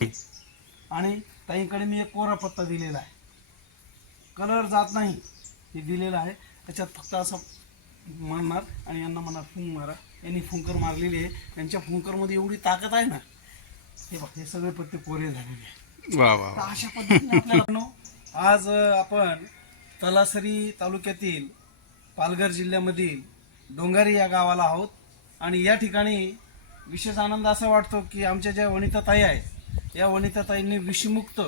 आणि ताईंकडे मी एक कोरा पत्ता दिलेला आहे, कलर जात नाही हे दिलेलं आहे. त्याच्यात फक्त असं मारणार आणि यांना म्हणणार फुंक मारा. यांनी फुंकर मारलेली आहे, त्यांच्या फुंकरमध्ये एवढी ताकद आहे ना. हे बघ, हे सगळे पत्ते कोरे झालेले आहे. वा वा तर अशा पद्धतीने आपल्याला आज आपण तलासरी तालुक्यातील पालघर जिल्ह्यामधील डोंगारी या गावाला आहोत. आणि या ठिकाणी विशेष आनंद असा वाटतो की आमच्या ज्या वनिताताई आहेत, या वनिताताईंनी विषमुक्त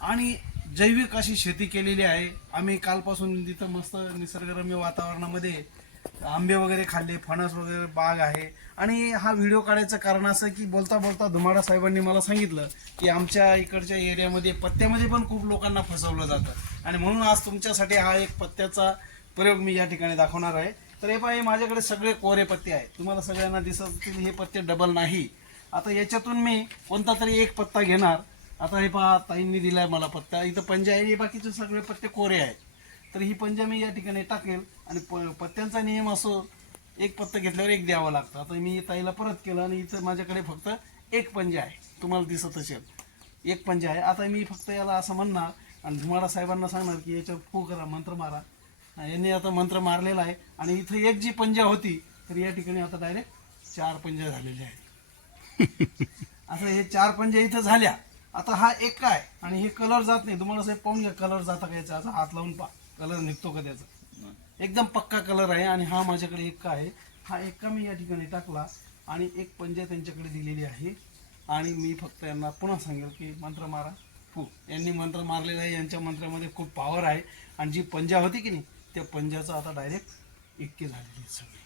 आणि जैविक अशी शेती केलेली आहे. आम्ही कालपासून तिथं मस्त निसर्गरम्य वातावरणामध्ये आंबे वगैरे खाल्ले, फणस वगैरे बाग आहे. आणि हा व्हिडिओ काढायचं कारण असं की बोलता बोलता धुमाडा साहेबांनी मला सांगितलं की आमच्या इकडच्या एरियामध्ये पत्त्यामध्ये पण खूप लोकांना फसवलं जातं, आणि म्हणून आज तुमच्यासाठी हा एक पत्त्याचा प्रयोग मी या ठिकाणी दाखवणार आहे. तर हे पहा, माझ्याकडे सगळे कोरे पत्ते आहेत. तुम्हाला सगळ्यांना दिसत असतील हे पत्ते डबल नाही. आता याच्यातून मी कोणता तरी एक पत्ता घेणार. आता हे पहा, ताईंनी दिलाय मला पत्ता, इथं पंजा आहे, बाकीचे सगळे पत्ते कोरे आहेत. तर ही पंजा मी या ठिकाणी टाकेल. आणि पत्त्यांचा नियम असो, एक पत्ता घेतल्यावर एक द्यावं लागतं. आता मी ताईला परत केलं आणि इथं माझ्याकडे फक्त एक पंजा आहे, तुम्हाला दिसत असेल एक पंजा आहे. आता मी फक्त याला असं म्हणणार आणि धुमाडा साहेबांना सांगणार की याच्यावर फू करा, मंत्र मारा. यांनी आता मंत्र मारलेला आहे. आणि इथं एक जी पंजा होती, तर या ठिकाणी आता डायरेक्ट 4 पंजा झालेले आहेत. असं हे 4 पंजा इथं झाल्या. आता हा एक काय, आणि हे कलर जात नाही. तुम्हाला साहेब पाहून घ्या, कलर जाता का याचा, असा हात लावून पहा कलर निघतो का त्याचा. एकदम पक्का कलर आहे. आणि हा माझ्याकडे एक्का आहे. हा एक्का मी या ठिकाणी टाकला आणि एक पंजा त्यांच्याकडे दिलेली आहे. आणि मी फक्त यांना पुन्हा सांगेल की मंत्र मारा, फू. यांनी मंत्र मारलेला आहे, यांच्या मंत्रामध्ये खूप पॉवर आहे. आणि जी पंजा होती की नाही, त्या पंजाचं आता डायरेक्ट एक्के झालेले आहेत सगळे.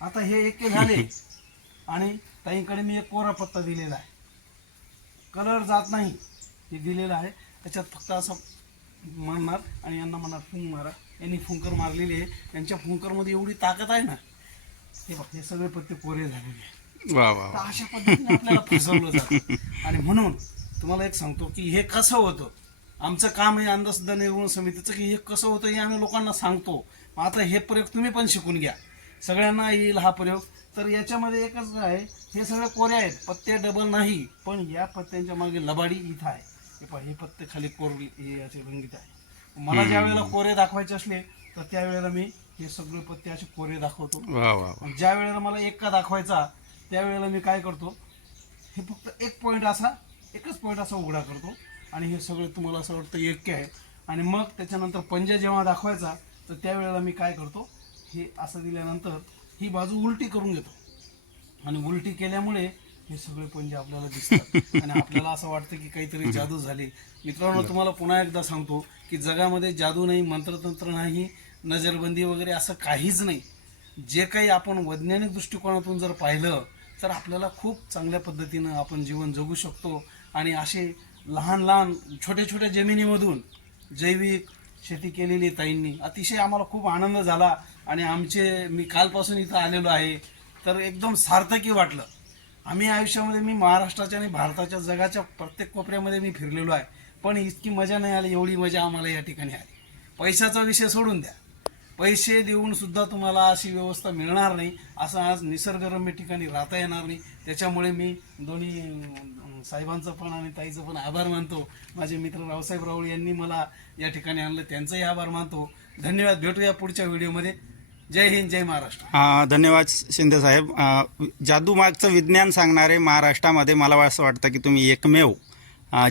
आता हे एक्के झाले. आणि ताईंकडे मी एक कोरा पत्ता दिलेला आहे, कलर जात नाही हे दिलेलं आहे. त्याच्यात फक्त असं मारणार आणि यांना म्हणणार फुंक मारा. यांनी फुंकर मारलेली आहे, त्यांच्या फुंकरमध्ये एवढी ताकद आहे ना. हे बघ, हे सगळे पत्ते कोरे झालेले आहेत. वा वा तर अशा पद्धतीने आपल्याला फसवलं जातं. आणि म्हणून तुम्हाला एक सांगतो की हे कसं होतं. आमचं काम आहे अंधश्रद्धा निर्मूलन समितीचं, की हे कसं होतं हे आम्ही लोकांना सांगतो. आता हे प्रयोग तुम्ही पण शिकून घ्या, सगळ्यांना येईल हा प्रयोग. तर याच्यामध्ये एकच आहे, हे सगळे कोरे आहेत, पत्ते डबल नाही. पण या पत्त्यांच्या मागे लबाडी इथं आहे. हे पहा, हे पत्ते खाली कोरले, हे याचे रंगीत आहे. मला ज्या वेळेला कोरे दाखवायचे असले तर त्यावेळेला मी हे सगळे पत्ते असे कोरे दाखवतो. वा वा ज्या वेळेला मला एक्का दाखवायचा त्यावेळेला मी काय करतो, हे फक्त एक पॉईंट असा, एकच पॉईंट असा उघडा करतो. आणि हे सगळे तुम्हाला असं वाटतं एक्के आहे. आणि मग त्याच्यानंतर पंजा जेव्हा दाखवायचा तर त्यावेळेला मी काय करतो, हे असं दिल्यानंतर ही बाजू उलटी करून घेतो. आणि उलटी केल्यामुळे हे सगळे पंजे आपल्याला दिसतात. आणि आपल्याला असं वाटतं की काहीतरी जादू झाली. मित्रांनो, तुम्हाला पुन्हा एकदा सांगतो की जगामध्ये जादू नाही, मंत्रतंत्र नाही, नजरबंदी वगैरे असं काहीच नाही. जे काही आपण वैज्ञानिक दृष्टिकोनातून जर पाहिलं तर आपल्याला खूप चांगल्या पद्धतीनं आपण जीवन जगू शकतो. आणि असे लहान लहान छोट्या छोट्या जमिनीमधून जैविक शेती केलेली ताईंनी अतिशय आम्हाला खूप आनंद झाला. आणि मी कालपासून इथं आलेलो आहे, तर एकदम सार्थकी वाटलं. आम्ही आयुष्यामध्ये मी महाराष्ट्राच्या आणि भारताच्या जगाच्या प्रत्येक कोपऱ्यामध्ये मी फिरलेलो आहे, पण इतकी मजा नाही आली एवढी मजा आम्हाला या ठिकाणी आली. पैशाचा विषय सोडून द्या, पैसे देऊन सुद्धा तुम्हाला अशी व्यवस्था मिळणार नाही. असं आज निसर्गरम्य ठिकाणी राहता येणार नाही. त्याच्यामुळे मी दोन्ही साहेबांचं पण आणि ताईचं पण आभार मानतो. माझे मित्र रावसाहेब राऊळ यांनी मला या ठिकाणी आणलं, त्यांचाही आभार मानतो. धन्यवाद. भेटूया पुढच्या व्हिडिओमध्ये. जय हिंद, जय महाराष्ट्र. धन्यवाद शिंदे साहेब. जादूमागचं विज्ञान सांगणारे महाराष्ट्रामध्ये मला असं वाटतं की तुम्ही एकमेव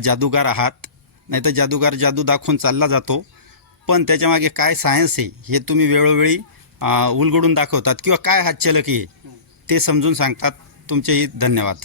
जादूगार आहात. नाही तर जादूगार जादू दाखवून चालला जातो, पण त्याच्यामागे काय सायन्स आहे हे तुम्ही वेळोवेळी उलगडून दाखवतात, किंवा काय हातचलक आहे ते समजून सांगतात. तुमचेही धन्यवाद.